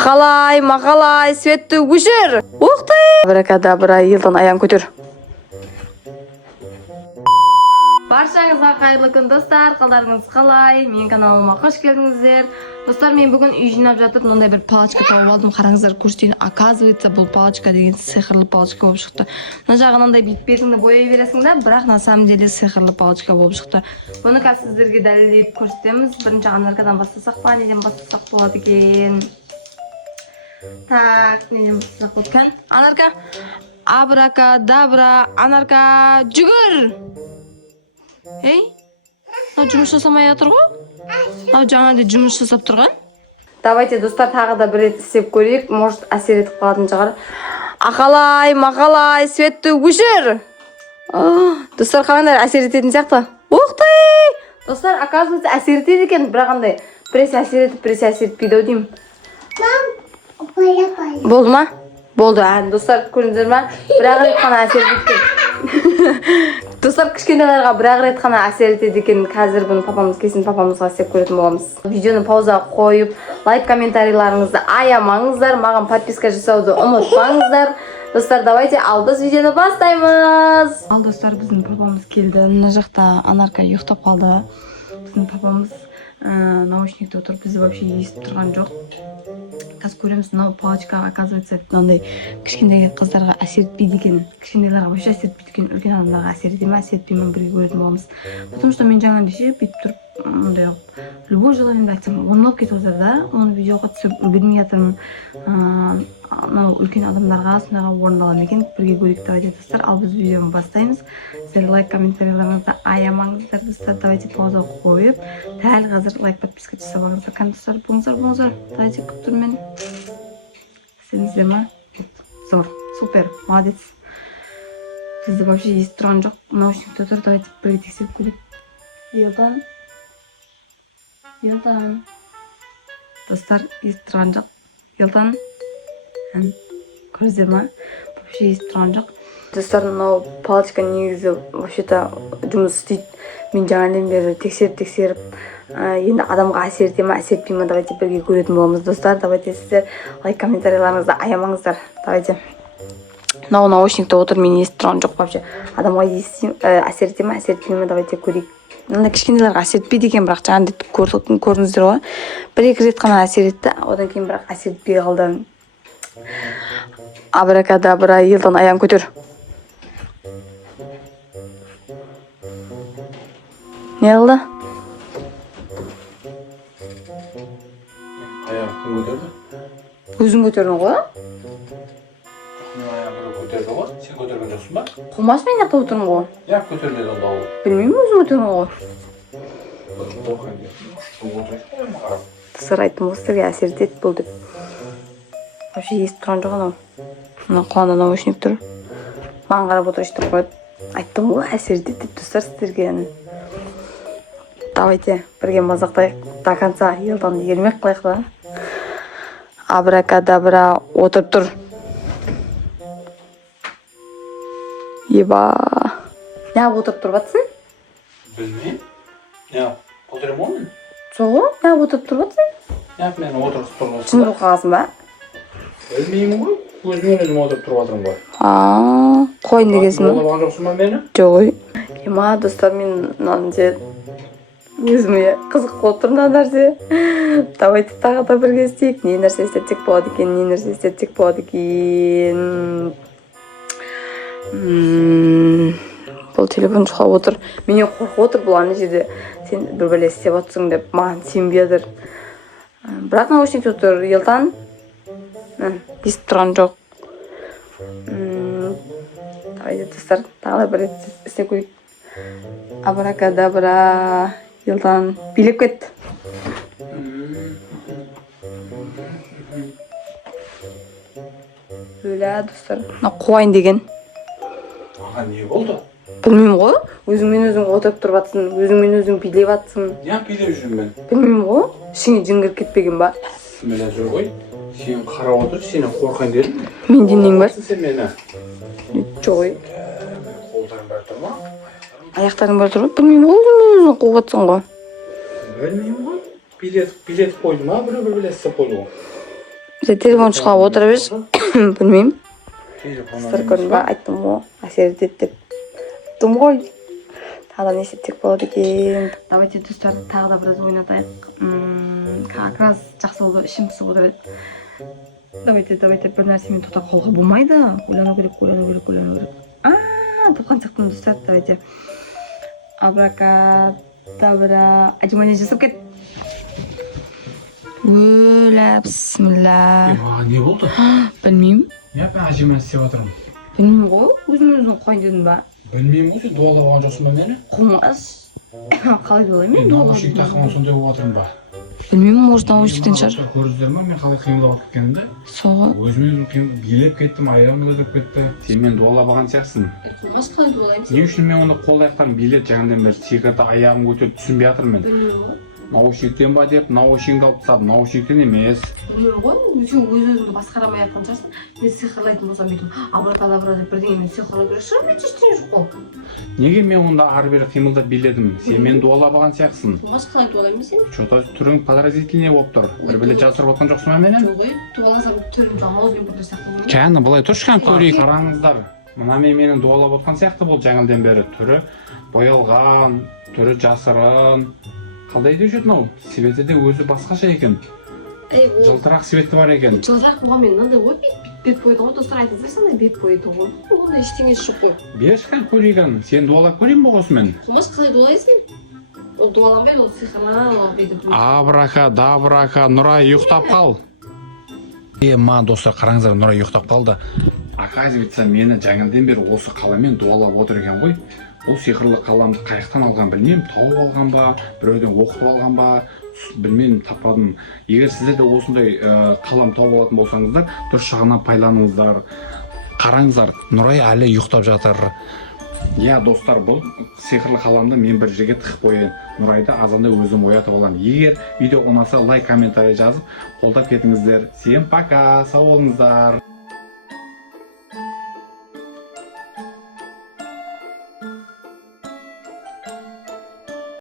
Мақалай, светті өшір. Оқты! Абракадабра, елдан аян көтер. Баршаңызға қайырлы күн достар, қалдарыңыз қалай? Мен каналыма қош келдіңіздер. Достар, мен бүгін үй жинап жатып, мындай бір палочка тауып алдым. Қараңыздар, көрсетейін. Оказывается, бұл палочка деген сиқырлы палочка болып шықты. Мына жағынан бүйтіп бетіңді бояй бересің да, бірақ на самом деле сиқырлы палочка болып шықты. Бұны қазір сіздерге дәлелдеп көрсетеміз. Бірінші анаркадан бастасақ па, неден бастасақ болады екен? Так, неден бастасақ болады екен? Анарка, абракадабра, анарка, жүгір! Ей, жұмыс жасамай жатыр ғой? Жаңа жұмыс жасап тұрған? Давайте, достар, тағы да бір рет істеп көрейік. Может, әсер етіп қалатын шығар. Мақалай, светті өшір! Достар, қараңдар, әсер ететін сияқты. Оқты! Достар, оказывается, әсер етеді екен, бірақ андай. Біресе әсер етіп, біресе әсер етпейді деймін. Болды ма? Болды. Достар, көрдіңіздер ме? Бірақ рет қана әсер еткен. Достар, кішкентайларға бірақ рет қана әсер етеді екен. Қазір бұны папамызға істеп көретін боламыз. Видеоны пауза қойып, лайк, комментарийларыңызды аямаңыздар, маған подписка жасауды ұмытпаңыздар. Достар, давайте ал біз видеоны бастаймыз. Ал достар, біздің папамыз келді. Мына жақта анарка ұйықтап қалды. Біздің папамыз наушникте отырып, бізді вообще естіп тұрған жоқ. Қазір көреміз, мынау палочка, оказывается, мынандай кішкентай қыздарға әсер етпейді екен. Кішкентайларға вообще әсер етпейді екен. Үлкен адамдарға әсер ете ме, әсер етпей ме, бірге көретін боламыз. Потому что мен жаңа деше бүйтіп тұрып, мындай любой желаниемді айтсам, орындалып кетіп отыр да. Оны видеоға түсіріп үлгермей жатырмын. Мынау үлкен адамдарға сондайға орындалған екен. Бірге көрейік, давайте, достар. Ал біз видеоны бастаймыз. Сіздер лайк, комментарийларыңызды аямаңыздар, достар. Давайте пауза қойып, дәл қазір лайк, подписка жасап алыңыздар. Достар, болыңыздар. Давайте күтіп тұрмын. Сеніздер ма? Зор, супер, молодец. Бізді вообще естіп тұрған жоқ. Наушникте тұр, давайте бірге тексеріп көрейік. Елдан. Достар, естіп тұрған жоқ. Елдан. Көрдіңіздер ма? Вообще естіп тұрған жоқ. Достар, мынау палочка негізі вообще-то жұмыс істейді. Мен жаңадан бері тексеріп, енді адамға әсер ете ме, әсер етпей ме, давайте бірге көретін боламыз, достар. Давайте сіздер лайк, комментарийларыңызды аямаңыздар. Давайте. Мынау наушникте отыр, мен естіп тұрған жоқ вообще. Адамға әсер ете ме, әсер етпей ме, давайте көрейік. Мында кішкентайларға әсер етпейді екен, бірақ жаңа көрдіңіздер ғой. Бір-екі рет қана әсер етті, одан кейін бірақ әсер етпей қалды. Абракадабра, елдан аян көтер. Не қылды? Аяғын көтерді? Өзің көтердің ғой? Мен аяғын көтерді ғой? Сен көтерген жоқсың ба? Қылмас, мен жақта отырмын ғой. Неғып көтермеді онда ол? Білмеймін, өзің көтердің ғой. Қорқайын деп. Тысыр айттым ғой, сіздерге әсер етеді бұл деп. Вообще естіп тұрған жоқ анау. Мына құлағында наушник тұр. Маған қарап отыр, өйстіп қойды. Айттым ғой, әсер етеді деп, достар, сіздерге. Давайте, бірге мазақтайық. До конца елдан ермек қылайық та. Абракадабра, отырып тұр. Еба. Неғып отырып тұрып атсың? Білмеймін. Неғып, көтерем ғой мен? Жоғы, неғып отырып тұрып атсың? Неғып мені отырып тұрып атсың ба? Шын қағасың ба? Білмеймін ғой. Өзім отырып тұрып атырмын ғой. Қойын дегесің ба? Болған жоқсың ба мені? Жоғы. Ема, достар, мен мынандай өзіме қызық болып тұр мына нәрсе. Давайте тағы да бірге істейік. Не нәрсе істетсек болады екен, Бұл телефон жұқап отыр. Менен қорқып отыр бұл ана жерде. Сен бір бәле істеп отырсың деп маған сенбей жатыр. Бірақ наушникте отыр, елдан. Естіп тұрған жоқ. Давайте, достар, тағы да бір рет істеп көрейік. Абракадабра, елдан билеп кетті. Өлә, достар. Қуайын деген. Аға, не болды? Білмеймін ғой. Өзіңмен өзің отырып тұрып атсың, өзіңмен өзің билеп атсың. Неғып билеп жүрмін мен? Білмеймін ғой. Ішіңе жын кіріп кетпеген ба? Мені жүр ғой. Сен қарап отыр, сенен қорқайын дедім. Менде нең бар? Сен мені? Жоқ ғой. Қолдарың бәрі тұр ма? Аяқтарың бәрі тұр ма? Білмеймін ғой, өзіңмен өзің қуып атсың ғой. Білмеймін ғой. Билет қойды ма? Бір билет істеп қойды ғой. Bize telefon çıqab o'tiribmiz. Bilmayman. Dostlar ko'rinib aytdim ғой, әсер етеді деп. Aytdim ғой. Tağda ne etsek болады екен. Давайте достар тағы да біраз ойнатайық. Как раз жақсы болды, ішім пысып отыр еді. Давайте бір нәрсемен тоқтап қалуға болмайды. Ойлану керек. Тапқан сияқтымын достар. Давайте. Абракадабра. Әжімане жасап кет. Өлә, бісміллә. Не болды? Білмеймін. Я ben әжемен істеп жатырмын. Білмеймін ғой, өзің қойын дедің ба? Білмеймін ғой, сен дуалап алған жоқсың ба мені? Қылмас. Қалай дуалаймын мен дуалап? Наушник таққан сондай болып жатырмын ба? Білмеймін, может наушниктен шығар. Көрдіңіздер ма, мен қалай қимылдап кеткенімді? Соға. Өзіме билеп кеттім, аяғым көтеріп кетті. Сен мен дуалап алған сияқтысың. Қылмас қалай дуалаймын сен? Не үшін мен онда қол аяқтарым билеп жаңадан бері секірді аяғым көтеріп түсінбей жатырмын мен. Білмеймін ғой. Наушниктен ба деп, наушнигімді алып тастап, наушниктен емес. Білмеймін ғой, сен өз-өзіңді басқарамай жатқан шығарсың. Мен сиқырлайтын болсам бүйтіп абракадабра деп бірдеңемен сиқырлау керек шығар, бүйтіп ештеңе жоқ қой. Неге мен онда ары-бері қимылдап биледім? Сен мен дуалап алған сияқтысың. Қылмас қалай дуалаймын сен? Что-то түрің подразительный болып тұр. Бір-бірі жасырып отқан жоқсың ба менен? Жоқ ой, дуаласам түрім жамау деген бірдер сияқты болмайды. Кәні былай тұршқан көрейік. Қараңыздар. Мына мені дуалап отқан сияқты бұл жаңылдан бері. Түрі боялған, түрі жасырын. Қалдай деп жүрді мынау? Светі де өзі басқаша екен. Жылтырақ светі бар екен. Жылтырақ болған мен мынандай ғой, бет бойды ғой, достар айтып сандай бет бойды ғой. Ондай ештеңесі жоқ қой. Бершқан көрейгін. Сен дуалап көрейін бұл осымен. Қылмас қалай дуалайсың? Ол дуаланбайды, ол сиқырланады, ол бүйтіп. Абрака, Нұрай ұйықтап қал. Ма достар, қараңыздар, Нұрай ұйықтап қалды. Оказывается, мені жаңылдан бері осы қаламен дуалап отыр екен ғой. Бұл сиқырлы қаламды қайықтан алған білмеймін, тауып алған ба, біреуден оқытып алған ба, білмеймін, таппадым. Егер сіздер де осындай қалам тауып алатын болсаңыздар, дұрыс жағынан пайдаланыңыздар. Қараңыздар, Нұрай әлі ұйықтап жатыр. Я достар, бұл сиқырлы қаламды мен бір жерге тығып қояйын. Нұрайды азанда өзім оятып аламын. Егер видео ұнаса, лайк, комментарий жазып, қолдап кетіңіздер. Всем пока, сау болыңыздар.